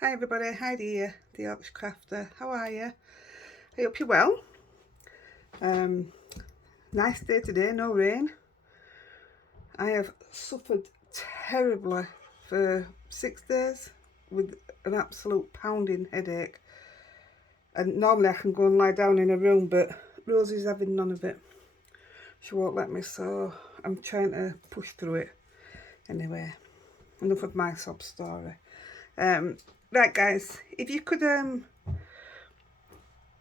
Hi everybody, Heidi here, the Yorkshire Crafter. How are you? I hope you're well. Nice day today, no rain. I have suffered terribly for 6 days with an absolute pounding headache. And normally I can go and lie down in a room, but Rosie's having none of it. She won't let me, so I'm trying to push through it. Anyway, enough of my sob story. Right guys, if you could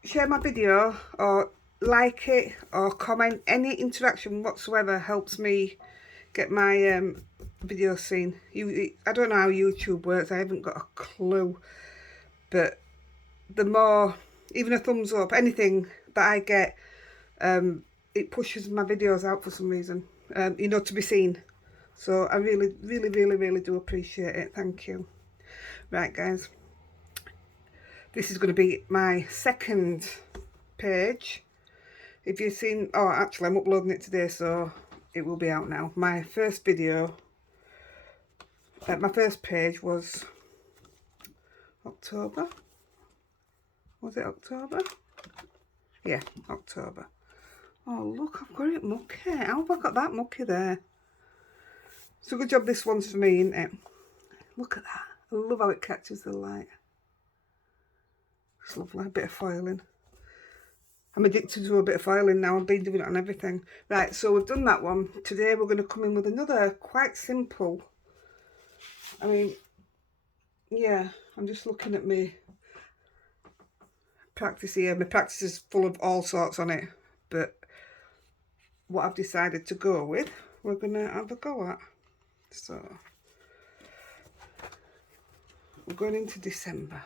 share my video or like it or comment, any interaction whatsoever helps me get my video seen. I don't know how YouTube works, I haven't got a clue, but the more, even a thumbs up, anything that I get, it pushes my videos out for some reason, you know, to be seen. So I really do appreciate it. Thank you. Right guys, this is going to be my second page. If you've seen, oh actually I'm uploading it today, so it will be out now. My first video, my first page was October. Was it October? Yeah, October. Oh look, I've got it mucky. How have I got that mucky there? So good job this one's for me, isn't it? Look at that. I love how it catches the light. It's lovely, a bit of foiling. I'm addicted to a bit of foiling now. I've been doing it on everything. Right, so we've done that one. Today we're going to come in with another quite simple. I mean, yeah, I'm just looking at my practice here. My practice is full of all sorts on it. But what I've decided to go with, we're going to have a go at. So, we're going into December.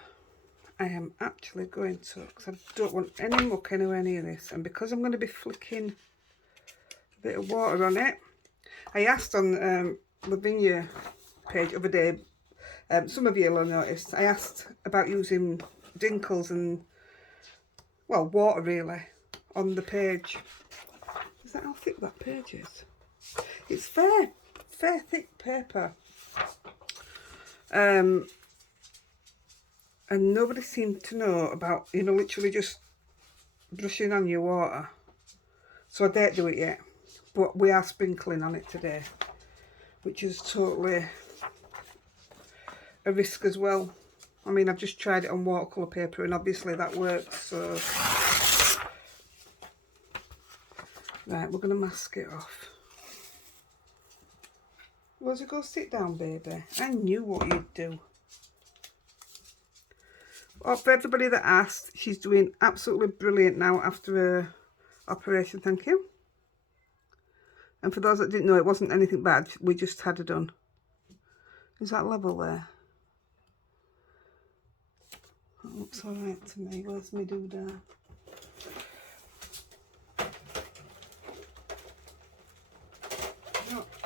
I am actually going to, because I don't want any muck anywhere near this, and because I'm going to be flicking a bit of water on it. I asked on Lavinia page the other day, some of you will have noticed, I asked about using dinkles and, well, water really, on the page. Is that how thick that page is? It's fair thick paper. And nobody seemed to know about, you know, literally just brushing on your water. So I don't do it yet, but we are sprinkling on it today, which is totally a risk as well. I mean, I've just tried it on watercolour paper and obviously that works, so. Right, we're going to mask it off. Rosie, go sit down, baby. I knew what you'd do. Oh, for everybody that asked, she's doing absolutely brilliant now after her operation, thank you. And for those that didn't know, it wasn't anything bad, we just had her done. Is that level there? That looks alright to me. Where's my doodah?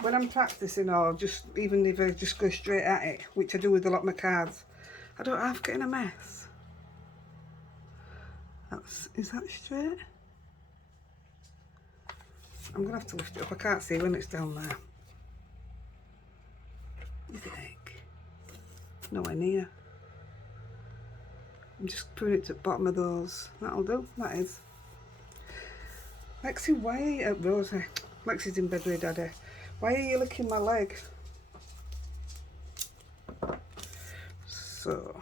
When I'm practicing, or just even if I just go straight at it, which I do with a lot of my cards, I don't half get in a mess. Is that straight? I'm going to have to lift it up. I can't see when it's down there. Is it egg? Nowhere near. I'm just putting it to the bottom of those. That'll do. That is. Lexi, why are you... Rosie. Lexi's in bed with Daddy. Why are you licking my leg? So...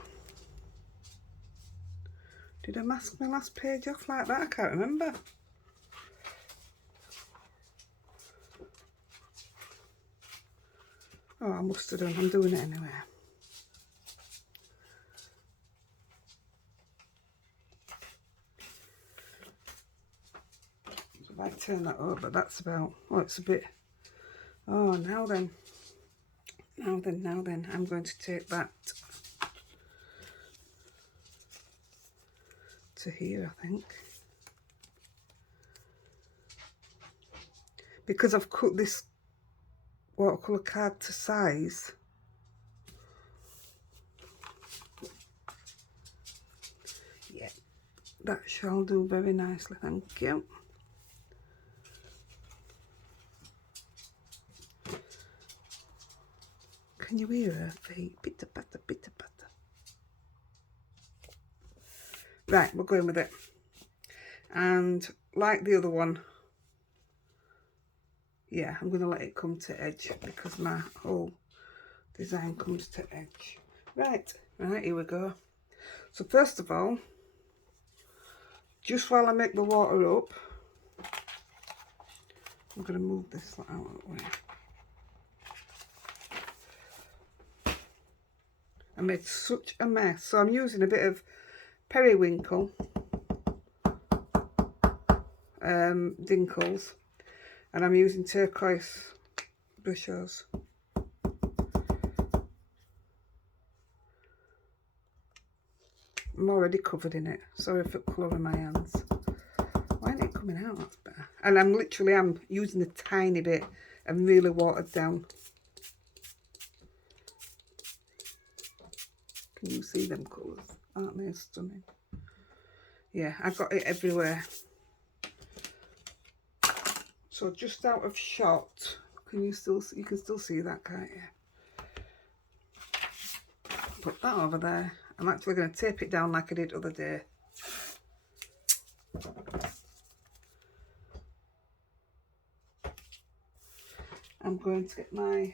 Did I mask my last page off like that? I can't remember. Oh, I must have done. I'm doing it anyway. So if I turn that over, that's about... Oh, it's a bit... Oh, now then. Now then. I'm going to take that to here, I think. Because I've cut this watercolour card to size, yeah, that shall do very nicely, thank you. Can you hear her feet? Pitter patter, pitter patter. Right, we're going with it. And like the other one, yeah, I'm going to let it come to edge because my whole design comes to edge. Right, here we go. So first of all, just while I make the water up, I'm going to move this out of the way. I made such a mess. So I'm using a bit of periwinkle dinkles, and I'm using turquoise brushes. I'm already covered in it. Sorry for colouring my hands. Why isn't it coming out? That's better. And I'm using a tiny bit and really watered down. Can you see them colours? Aren't they stunning? Yeah, I got it everywhere. So just out of shot, you can still see that, can't you? Put that over there. I'm actually going to tape it down like I did the other day. I'm going to get my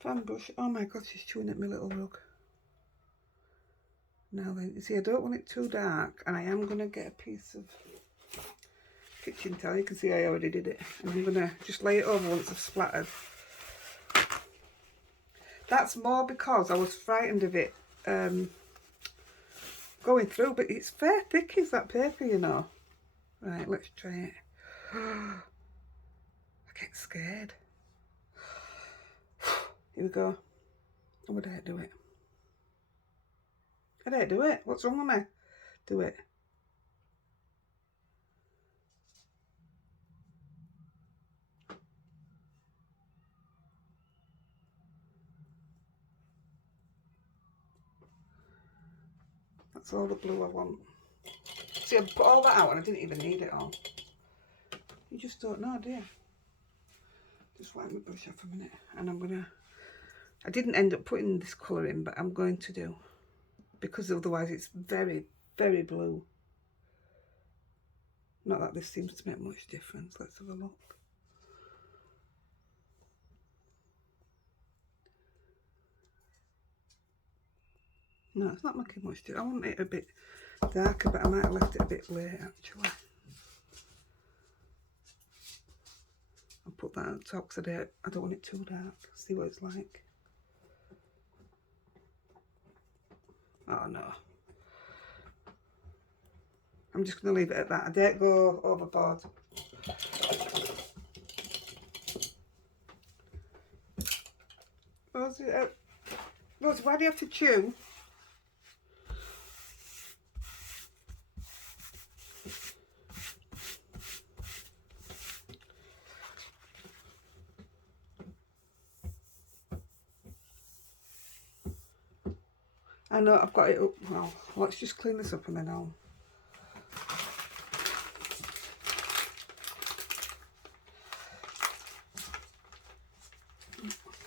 fan brush. Oh my god, she's chewing at my little rug. Now then, you see, I don't want it too dark, and I am going to get a piece of kitchen towel. You can see I already did it. And I'm going to just lay it over once I've splattered. That's more because I was frightened of it going through, but it's fair thick, is that paper, you know. Right, let's try it. I get scared. Here we go. Oh, I dare do it. I dare do it. What's wrong with me? Do it. That's all the blue I want. See, I put all that out and I didn't even need it all. You just don't know, do you? Just wipe my brush off a minute, and I didn't end up putting this colour in, but I'm going to do, because otherwise it's very, very blue. Not that this seems to make much difference. Let's have a look. No, it's not making much difference. I want it a bit darker, but I might have left it a bit late actually. I'll put that on top because I don't want it too dark. See what it's like. Oh no. I'm just going to leave it at that. I don't go overboard. Rose, why do you have to chew? I know I've got it up. Well, let's just clean this up and then I'll...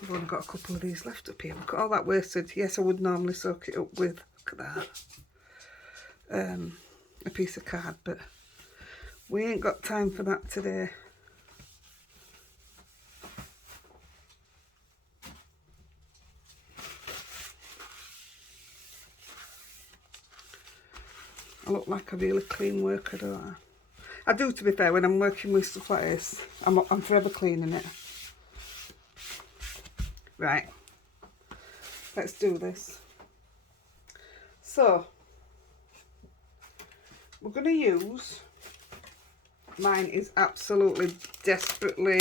I've only got a couple of these left up here. Look at all that wasted. Yes, I would normally soak it up with, look at that, a piece of card, but we ain't got time for that today. I look like a really clean worker, don't I? I do, to be fair. When I'm working with stuff like this, I'm forever cleaning it. Right, let's do this. So, we're going to use, mine is absolutely desperately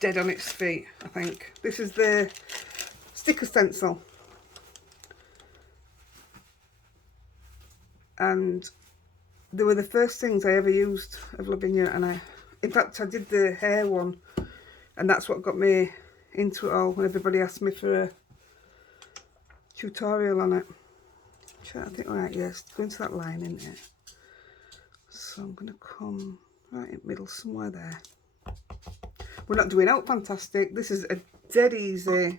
dead on its feet, I think. This is the sticker stencil. And they were the first things I ever used of Lavinia, and in fact I did the hair one, and that's what got me into it all when everybody asked me for a tutorial on it. I think, right, yes, go into that line, isn't it? So I'm going to come right in the middle, somewhere there. We're not doing out fantastic. This is a dead easy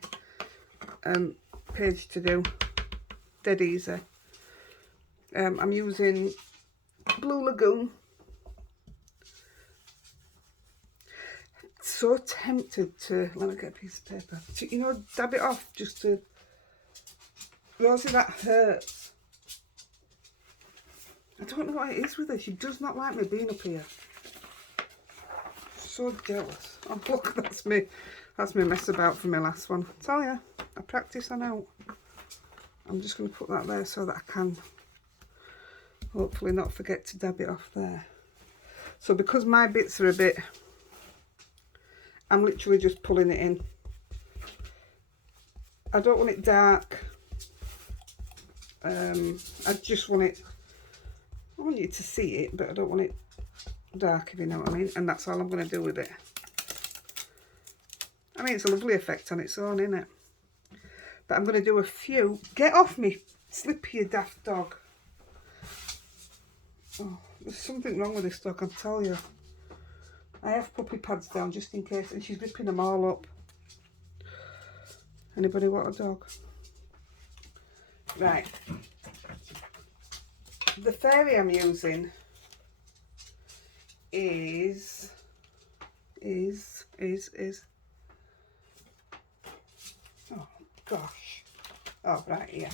page to do. dead easy. I'm using Blue Lagoon. So tempted to, let me get a piece of paper, to, you know, dab it off just to, Rosie, that hurts. I don't know what it is with her. She does not like me being up here. So jealous. Oh look, that's me mess about for my last one. I tell you, I practice, I know. I'm just going to put that there so that I can hopefully not forget to dab it off there. So because my bits are a bit, I'm literally just pulling it in. I don't want it dark. I just want it, I want you to see it, but I don't want it dark, if you know what I mean. And that's all I'm going to do with it. I mean, it's a lovely effect on its own, isn't it? But I'm going to do a few. Get off me, Slippy, you daft dog. Oh, there's something wrong with this dog, I'll tell you. I have puppy pads down just in case, and she's ripping them all up. Anybody want a dog? Right. The fairy I'm using is oh gosh. Oh right, yeah.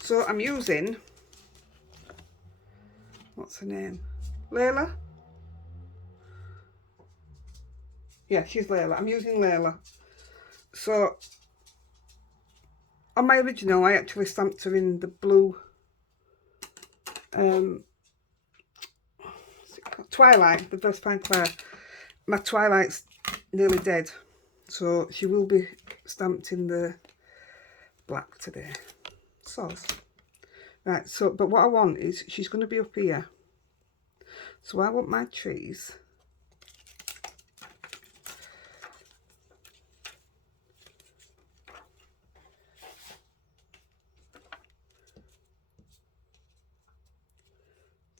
So I'm using, what's her name? Layla? Yeah, she's Layla. I'm using Layla. So on my original I actually stamped her in the blue Twilight, the Vespine Claire. My Twilight's nearly dead, so she will be stamped in the black today. Sauce. Right, so, but what I want is, she's going to be up here. So I want my trees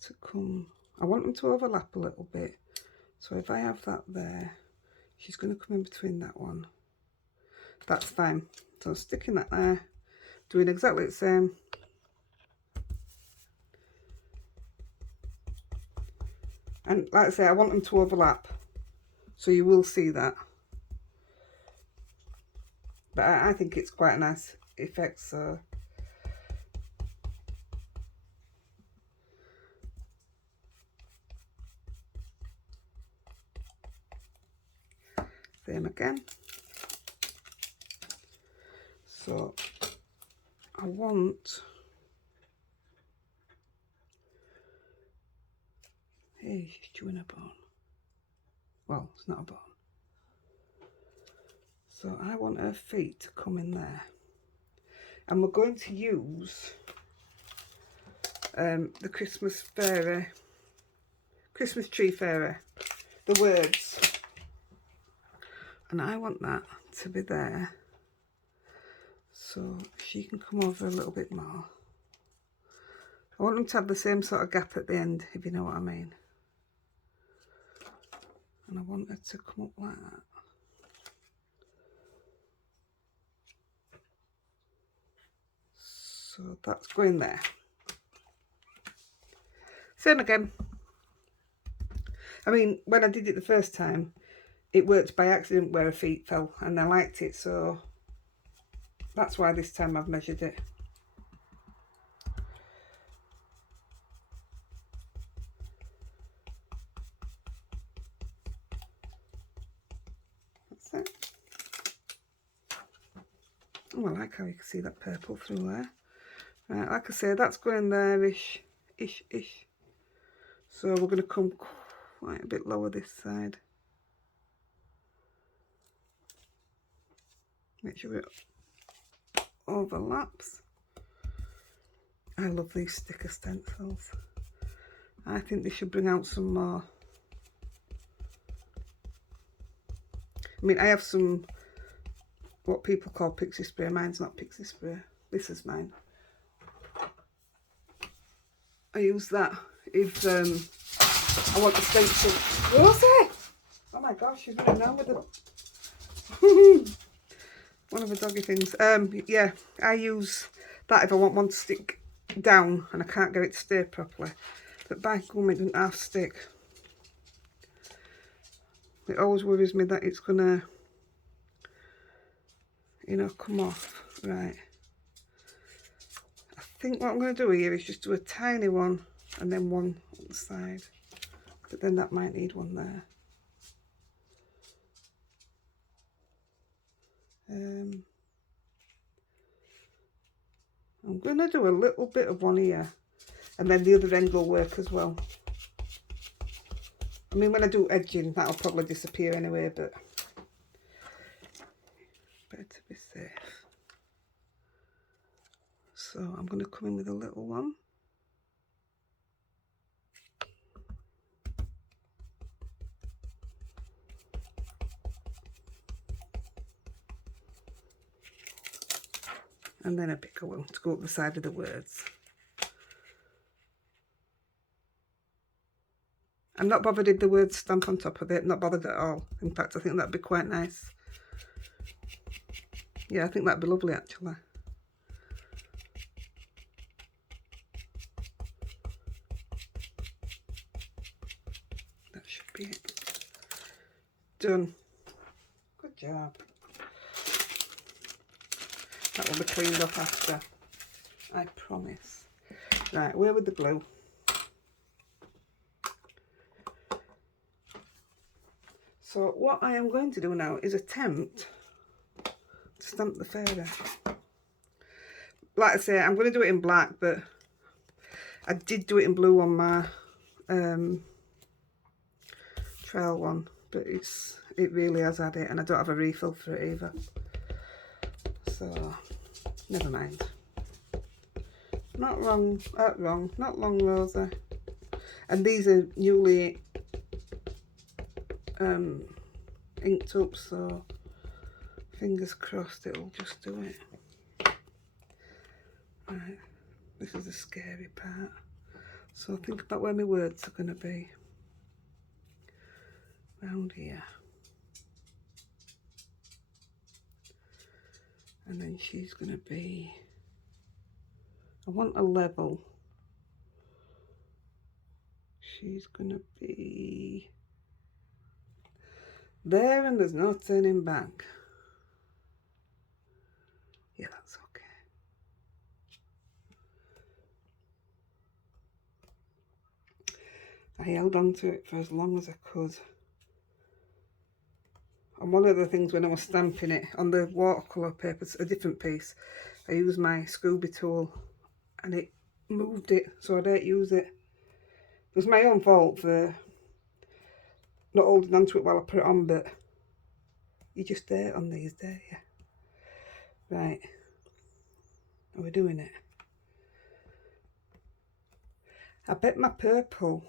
to come, I want them to overlap a little bit. So if I have that there, she's going to come in between that one. That's fine. So I'm sticking that there, doing exactly the same. And like I say, I want them to overlap, so you will see that. But I think it's quite a nice effect, so. Same again. So I want, hey, she's chewing a bone. Well, it's not a bone. So I want her feet to come in there. And we're going to use the Christmas tree fairy, the words. And I want that to be there, so she can come over a little bit more. I want them to have the same sort of gap at the end, if you know what I mean. And I want her to come up like that. So that's going there. Same again. I mean, when I did it the first time, it worked by accident where her feet fell, and I liked it, so that's why this time I've measured it. That's it. Oh, I like how you can see that purple through there. Right, like I say, that's going there-ish, ish. So we're going to come quite a bit lower this side. Make sure it overlaps. I love these sticker stencils. I think they should bring out some more. I mean, I have some, what people call pixie spray. Mine's not pixie spray. This is mine. I use that if I want the stencil. Rosie! Oh my gosh, she's running around with the one of the doggy things. Yeah, I use that if I want one to stick down and I can't get it to stay properly. But by gum, it doesn't half stick. It always worries me that it's gonna, you know, come off. Right. I think what I'm gonna do here is just do a tiny one and then one on the side. But then that might need one there. I'm going to do a little bit of one here, and then the other end will work as well. I mean, when I do edging, that'll probably disappear anyway, but better to be safe. So I'm going to come in with a little one. And then a bigger one to go up the side of the words. I'm not bothered if the words stamp on top of it, not bothered at all. In fact, I think that'd be quite nice. Yeah, I think that'd be lovely actually. That should be it. Done. Good job. That will be cleaned up after, I promise. Right, where with the glue? So what I am going to do now is attempt to stamp the fairy. Like I say, I'm going to do it in black, but I did do it in blue on my trail one, but it really has had it, and I don't have a refill for it either. So never mind. Not long, not long, Rosa. And these are newly inked up, so fingers crossed it'll just do it. Right, this is the scary part. So think about where my words are going to be. Round here. And then she's going to be, I want a level. She's going to be there, and there's no turning back. Yeah, that's okay. I held on to it for as long as I could. And one of the things when I was stamping it on the watercolour paper, a different piece, I used my Scooby tool and it moved it, so I didn't use it. It was my own fault for not holding on to it while I put it on, but you just dare on these, dare you? Right, are we doing it? I bet my purple,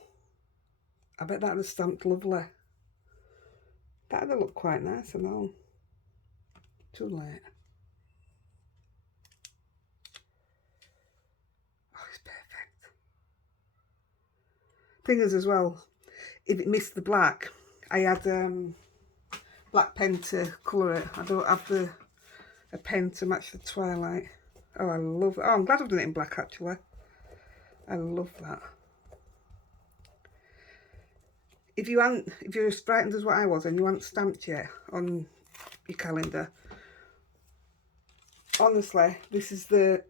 I bet that would have stamped lovely. That would look quite nice, I know. Too late. Oh, it's perfect. Thing is as well, if it missed the black, I had black pen to colour it. I don't have a pen to match the twilight. Oh, I love it. Oh, I'm glad I've done it in black actually. I love that. If you're as frightened as what I was and you hadn't stamped yet on your calendar, honestly, this is the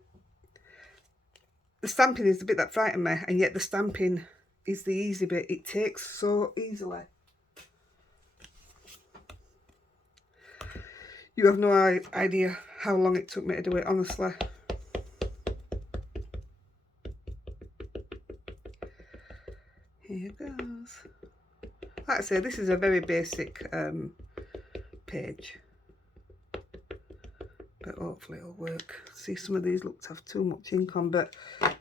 stamping is the bit that frightened me, and yet the stamping is the easy bit. It takes so easily. You have no idea how long it took me to do it, honestly. Here goes. Like I say, this is a very basic page, but hopefully it'll work. See, some of these look to have too much ink on, but I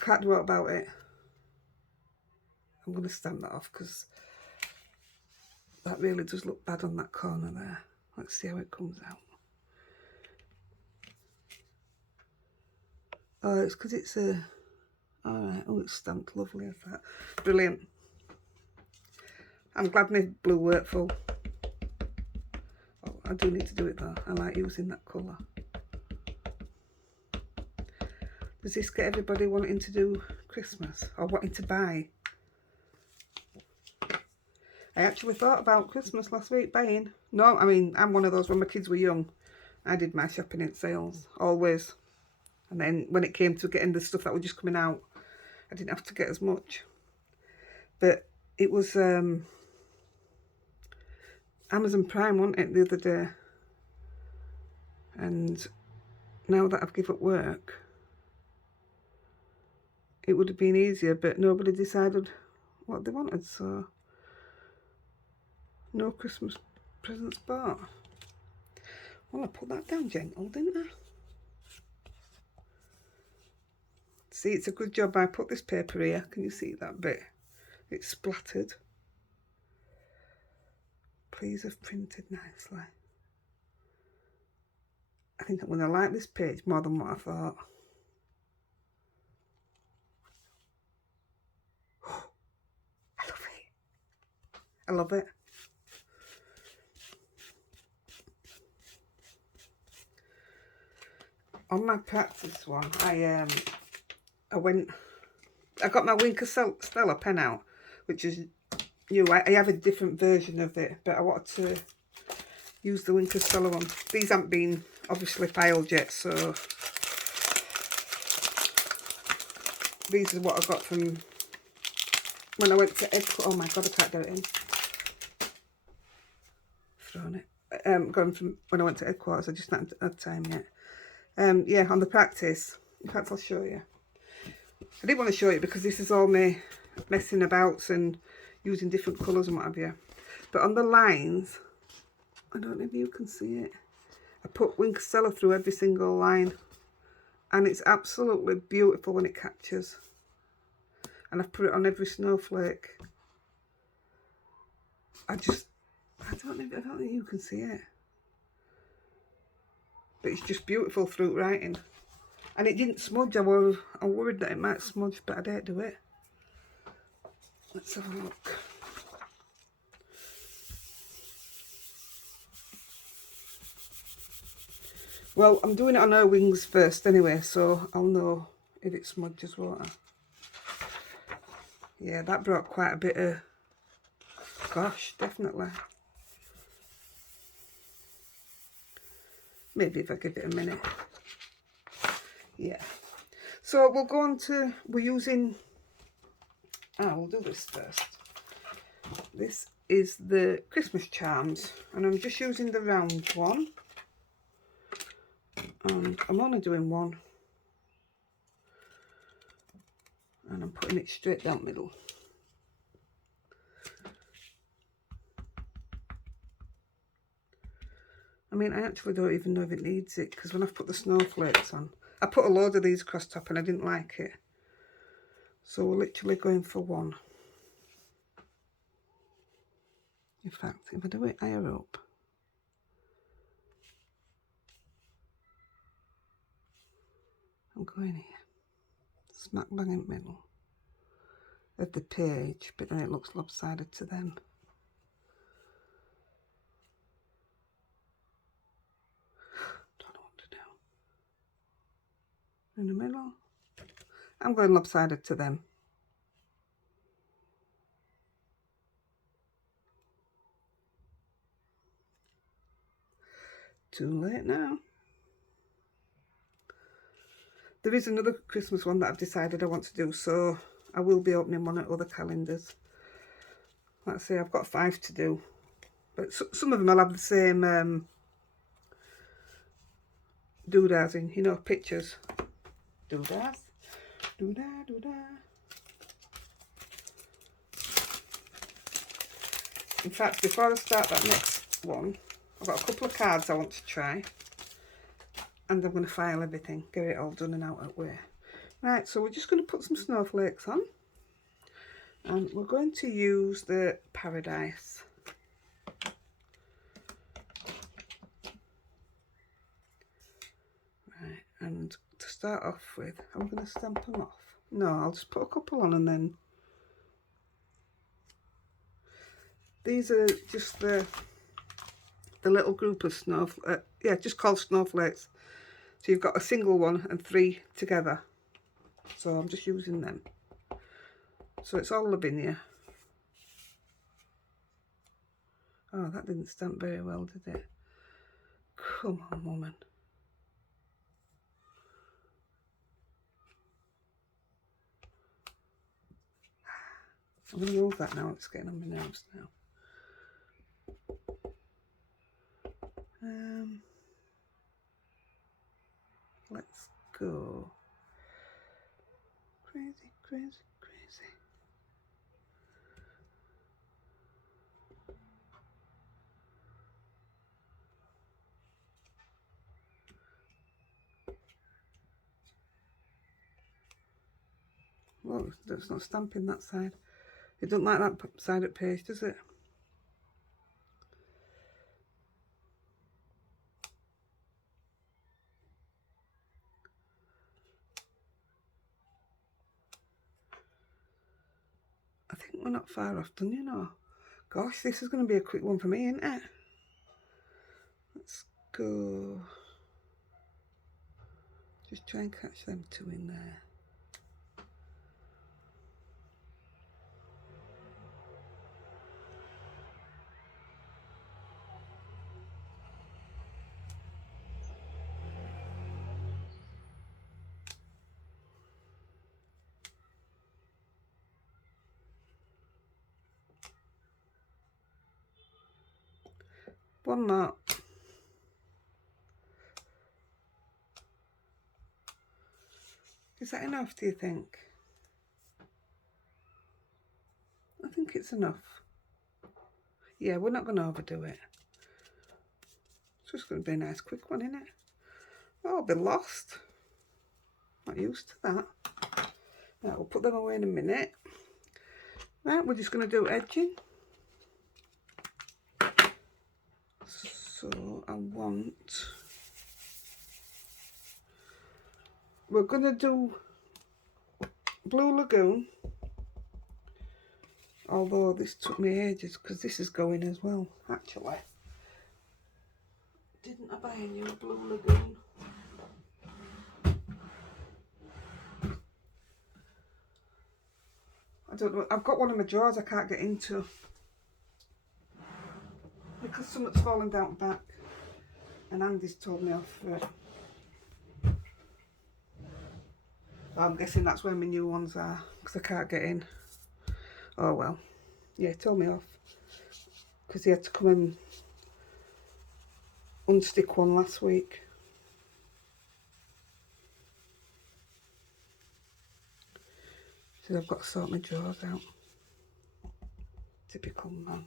can't do what about it. I'm going to stamp that off because that really does look bad on that corner there. Let's see how it comes out. Oh, it's because it's a... Alright, oh, it's stamped lovely as that. Brilliant. I'm glad my blue worked full. Oh, I do need to do it though. I like using that colour. Does this get everybody wanting to do Christmas or wanting to buy? I actually thought about Christmas last week buying. No, I mean, I'm one of those, when my kids were young, I did my shopping in sales, always. And then when it came to getting the stuff that was just coming out, I didn't have to get as much. But it was Amazon Prime, wasn't it, the other day? And now that I've given up work, it would have been easier, but nobody decided what they wanted, so no Christmas presents bought. Well, I put that down gentle, didn't I? See, it's a good job I put this paper here. Can you see that bit? It's splattered. Please have printed nicely. I think I'm going to like this page more than what I thought. I love it. I love it. On my practice one, I got my Winker Stella pen out, which is new. I have a different version of it, but I wanted to use the Winker Stella one. These haven't been obviously filed yet, so these are what I got from when I went to headquarters. Oh my god, I can't get it in. Thrown it. Going from when I went to headquarters, I just not had time yet. Yeah, on the practice. In fact, I'll show you. I didn't want to show you because this is all me messing about and using different colours and what have you. But on the lines, I don't know if you can see it, I put Winker Stella through every single line, and it's absolutely beautiful when it catches. And I've put it on every snowflake. I don't think you can see it, but it's just beautiful through writing. And it didn't smudge. I worried that it might smudge, but I didn't do it. Let's have a look. Well, I'm doing it on her wings first anyway, so I'll know if it smudges, won't I? Yeah, that brought quite a bit of, gosh, definitely. Maybe if I give it a minute. Yeah. So we'll go on to, we'll do this first. This is the Christmas charms, and I'm just using the round one. And I'm only doing one. And I'm putting it straight down the middle. I mean, I actually don't even know if it needs it, because when I've put the snowflakes on, I put a load of these across top and I didn't like it. So we're literally going for one. In fact, if I do it higher up, I'm going here, smack bang in the middle of the page, but then it looks lopsided to them. Don't know what to do. In the middle, I'm going lopsided to them. Too late now. There is another Christmas one that I've decided I want to do, so I will be opening one at other calendars. Let's say I've got 5 to do, but some of them I'll have the same doodads in, you know, pictures. Doodads, doodah, doodah. In fact, before I start that next one, I've got a couple of cards I want to try, and I'm going to file everything, get it all done and out of the way. Right, so we're just going to put some snowflakes on, and we're going to use the Paradise. Right, and to start off with, I'm going to stamp them off. No, I'll just put a couple on, and then these are just the little group of just called snowflakes. So you've got a single one and 3 together. so I'm just using them. So it's all lavinia. Oh, that didn't stamp very well, did it? Come on, woman. I'm going to use that now. It's getting on my nerves now. Let's go. Crazy, crazy, crazy. Well, it's not stamping that side. It doesn't like that side of the page, does it? I think we're not far off done, you know. Gosh, this is going to be a quick one for me, isn't it? Let's go. Just try and catch them two in there. One more. Is that enough, do you think? I think it's enough. Yeah, we're not going to overdo it. It's just going to be a nice quick one, isn't it? Oh, I'll be lost. Not used to that. Right, we'll put them away in a minute. Right, we're just going to do edging. So we're going to do Blue Lagoon. Although this took me ages because this is going as well, actually. Didn't I buy a new Blue Lagoon? I don't know. I've got one of my drawers I can't get into because something's fallen down the back, and Andy's told me off for it. I'm guessing that's where my new ones are because I can't get in. Oh well. Yeah, he told me off because he had to come and unstick one last week. So I've got to sort my drawers out. Typical man.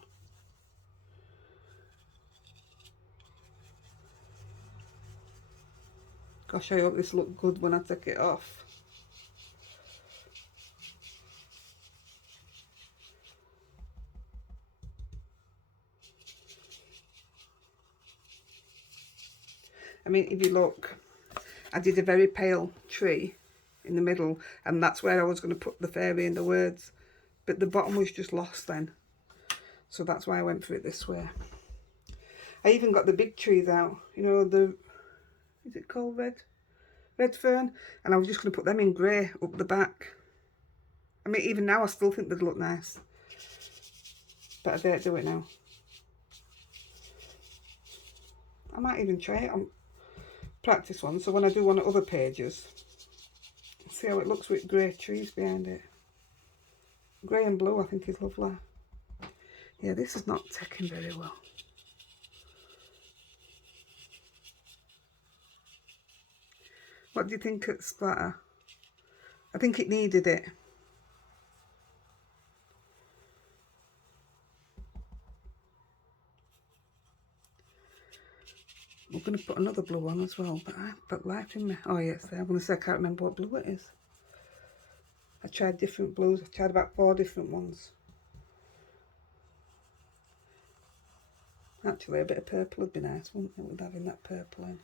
Gosh, I hope this looks good when I take it off. I mean, if you look, I did a very pale tree in the middle, and that's where I was going to put the fairy and the words, but the bottom was just lost then, so that's why I went for it this way. I even got the big trees out, you know, the, is it called red fern, and I was just going to put them in grey up the back. I mean, even now I still think they'd look nice, but I don't do it now. I might even try it on practice one, so when I do one of other pages, see how it looks with grey trees behind it. Grey and blue I think is lovely. Yeah, this is not taking very well. What do you think at splatter? I think it needed it. We're going to put another blue on as well, but I put light in me. Oh yes, I'm going to say I can't remember what blue it is. I tried different blues. I tried about 4 different ones. Actually, a bit of purple would be nice, wouldn't it, with having that purple in?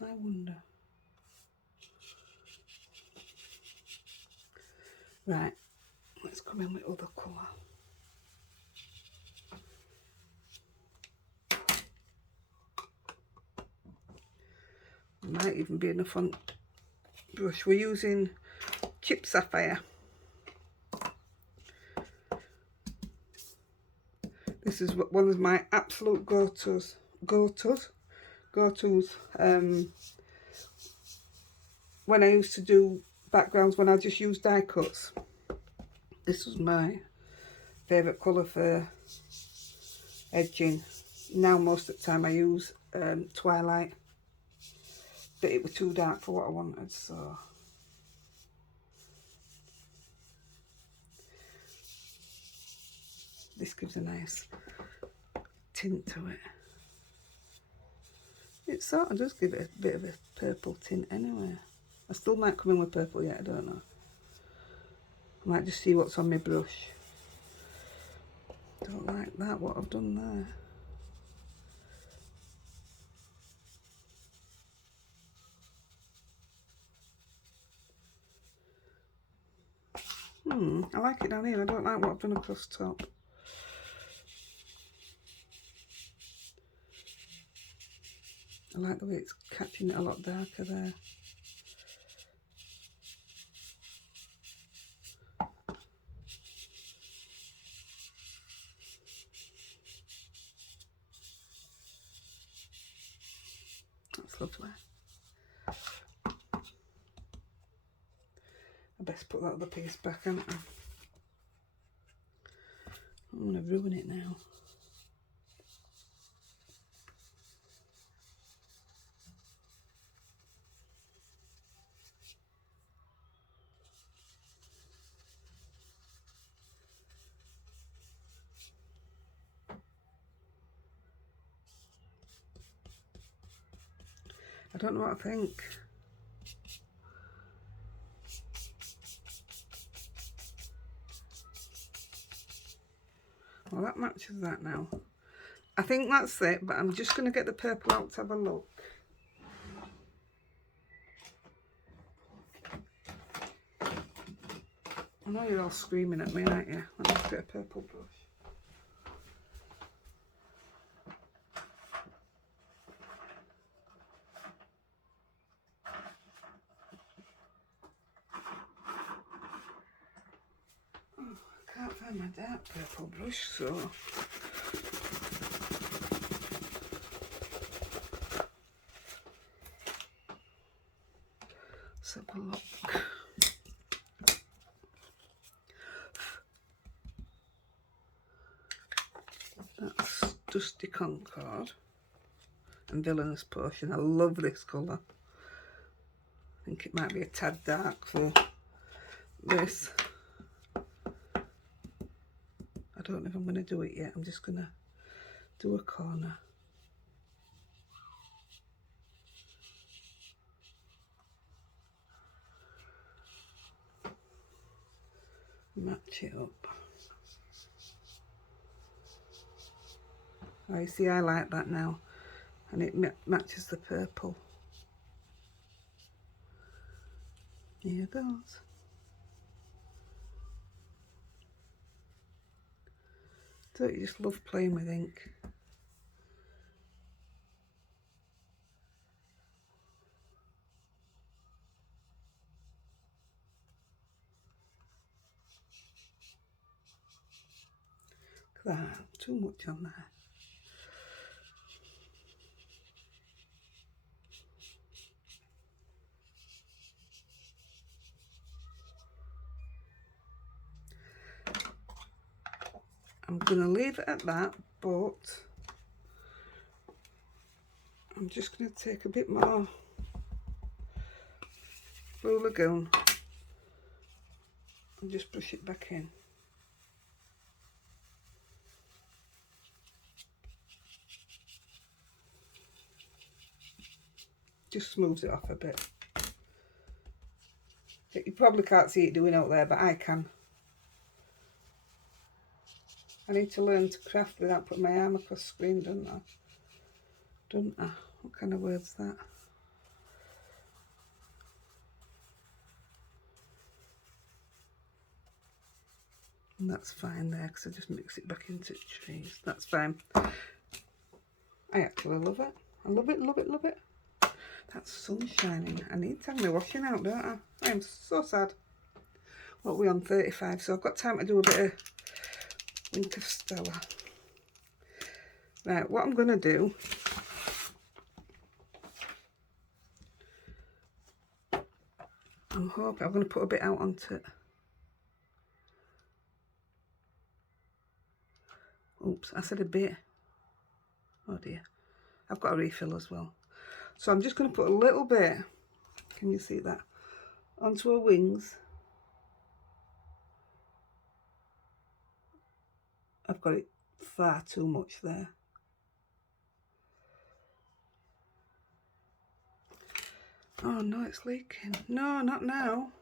I wonder. Right, let's come in with other colour. Might even be enough on brush. We're using Chip Sapphire. This is one of my absolute go-tos. When I used to do backgrounds, when I just used die cuts, this was my favourite colour for edging. Now most of the time I use Twilight, but it was too dark for what I wanted, so this gives a nice tint to it. It sort of does give it a bit of a purple tint anyway. I still might come in with purple yet, I don't know. I might just see what's on my brush. Don't like that, what I've done there. I like it down here. I don't like what I've done across the top. I like the way it's catching it a lot darker there. That's lovely. I best put that other piece back, haven't I? I'm going to ruin it now. I don't know what I think. Well, that matches that now. I think that's it, but I'm just going to get the purple out to have a look. I know you're all screaming at me, aren't you? Let me just get a purple brush. I can't find my dark purple brush, so let's have a look. That's Dusty Concord and Villainous Potion. I love this colour. I think it might be a tad dark for this. I don't know if I'm going to do it yet. I'm just going to do a corner. Match it up. Oh, you see, I like that now. And it matches the purple. Here goes. Don't you just love playing with ink? Look at that, too much on there. I'm going to leave it at that, but I'm just going to take a bit more Blue Lagoon and just brush it back in. Just smooths it off a bit. You probably can't see it doing out there, but I can. I need to learn to craft without putting my arm across the screen, don't I? Don't I? What kind of word's that? And that's fine there, because I just mix it back into trees. That's fine. I actually love it. I love it, love it, love it. That sun's shining. I need to have my washing out, don't I? I am so sad. What are we on? 35, so I've got time to do a bit of winter Stella. Right, what I'm going to do, I'm going to put a bit out onto it. Oops, I said a bit. Oh dear. I've got a refill as well. So I'm just going to put a little bit, can you see that, onto her wings. I've got it far too much there. Oh no, it's leaking. No, not now.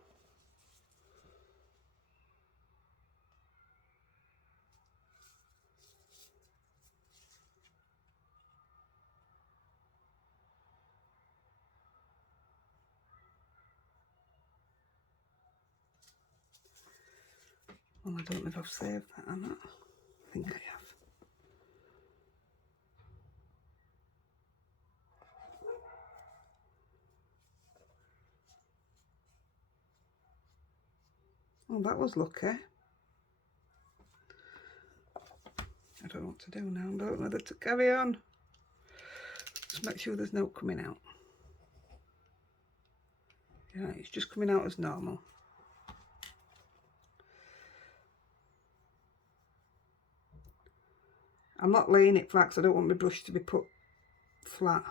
Well, I don't know if I've saved that or not. I think I have. Oh, that was lucky. I don't know what to do now. I don't know whether to carry on. Just make sure there's no coming out. Yeah, it's just coming out as normal. I'm not laying it flat because I don't want my brush to be put flat.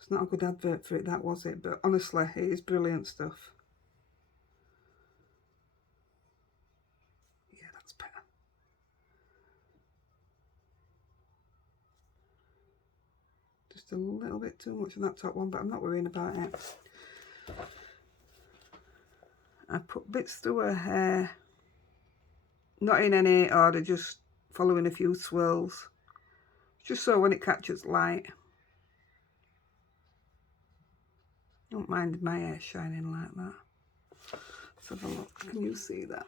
It's not a good advert for it, that was it, but honestly, it is brilliant stuff. Yeah, that's better. Just a little bit too much on that top one, but I'm not worrying about it. I put bits through her hair, not in any order, just following a few swirls, just so when it catches light. Don't mind my hair shining like that. Let's have a look. Can you see that?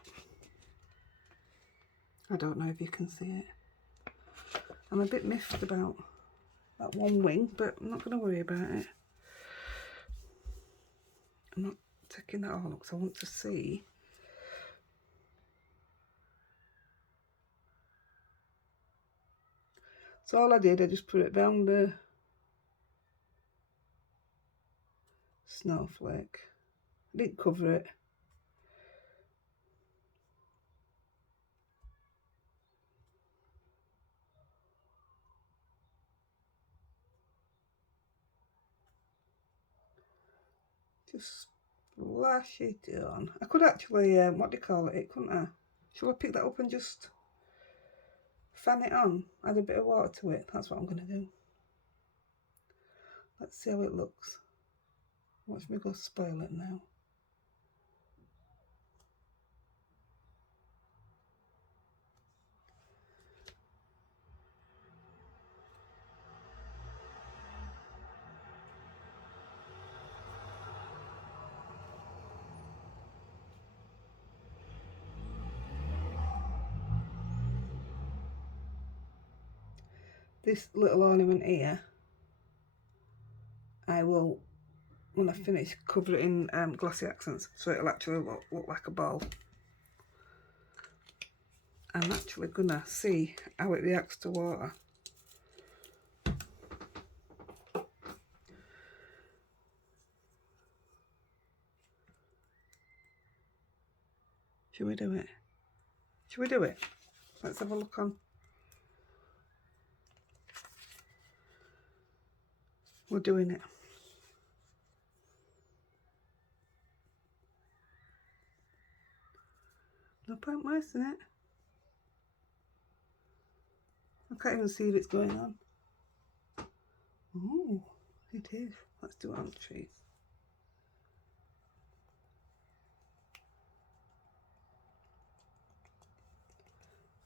I don't know if you can see it. I'm a bit miffed about that one wing, but I'm not going to worry about it. I'm not taking that all up because I want to see. So all I did, I just put it down the snowflake. I didn't cover it. Just splash it on. I could actually, what do you call it, couldn't I? Shall I pick that up and just fan it on? Add a bit of water to it. That's what I'm going to do. Let's see how it looks. Watch me go spoil it now. This little ornament here, I will, when I finish, cover it in glossy accents so it'll actually look like a ball. I'm actually gonna see how it reacts to water. Should we do it? Should we do it? Let's have a look on. We're doing it. No point wasting it. I can't even see if it's going on. Oh, it is. Let's do it on the trees.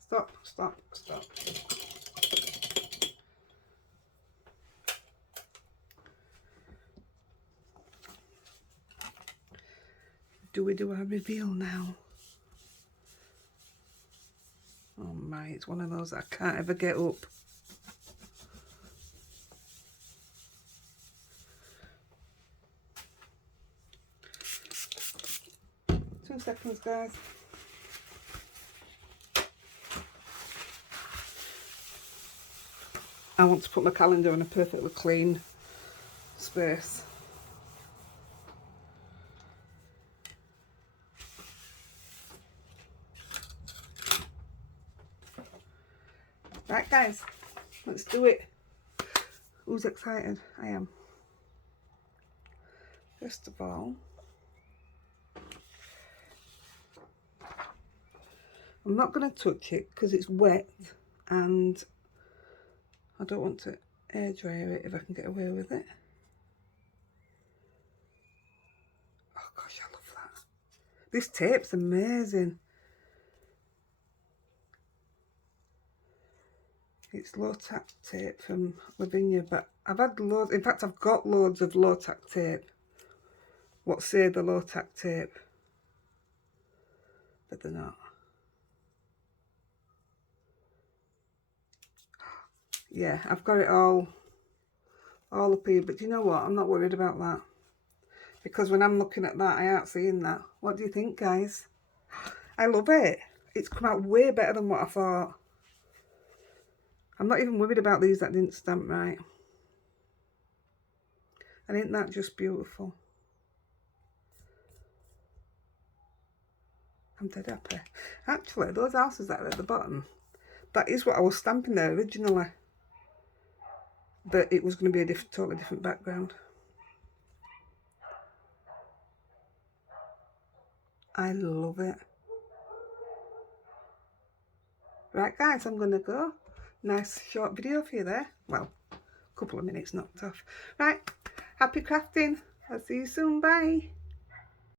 Stop, stop, stop. Do we do our reveal now? Oh my, it's one of those I can't ever get up. seconds, guys. I want to put my calendar in a perfectly clean space. Right, guys, let's do it. Who's excited? I am. First of all, I'm not going to touch it because it's wet and I don't want to air dry it if I can get away with it. Oh gosh, I love that. This tape's amazing. It's low tack tape from Lavinia, but I've had loads, in fact I've got loads of low tack tape. What say the low tack tape? But they're not. Yeah, I've got it all up here, but you know what? I'm not worried about that. Because when I'm looking at that, I aren't seeing that. What do you think, guys? I love it. It's come out way better than what I thought. I'm not even worried about these that didn't stamp right. And isn't that just beautiful? I'm dead happy. Actually, those houses that are at the bottom, that is what I was stamping there originally. But it was going to be a totally different background. I love it. Right, guys, I'm going to go. Nice short video for you there. Well, a couple of minutes knocked off. Right, happy crafting. I'll see you soon. Bye.